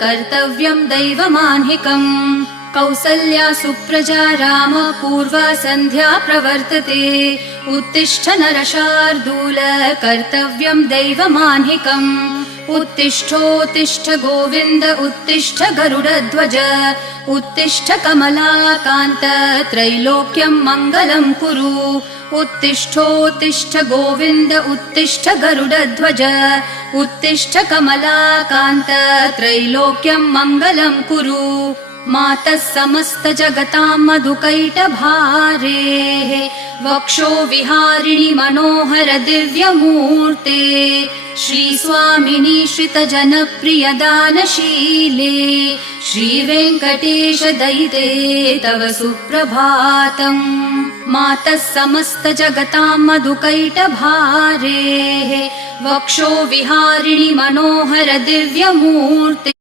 कर्तव्यं दैवमान्हिकम् कौसल्या सुप्रजा राम पूर्वा सन्ध्या प्रवर्तते उत्तिष्ठ नरशार्दूल कर्तव्यं दैवमान्हिकम् उत्तिष्ठोत्तिष्ठ गोविन्द उत्तिष्ठ गरुडध्वज उत्तिष्ठ कमलाकान्त त्रैलोक्यं मङ्गलं कुरु उत्तिष्ठोत्तिष्ठ गोविन्द उत्तिष्ठ गरुडध्वज उत्तिष्ठ कमलाकान्त त्रैलोक्यं मङ्गलं कुरु मातः समस्त जगतां मधुकैटभारेः वक्षो विहारिणि मनोहर दिव्यमूर्ते श्रीस्वामिनि श्रितजनप्रिय दानशीले श्रीवेङ्कटेश दयिते तव सुप्रभातम् मातः समस्त जगतां मधुकैटभारेः वक्षो विहारिणि मनोहर दिव्यमूर्ते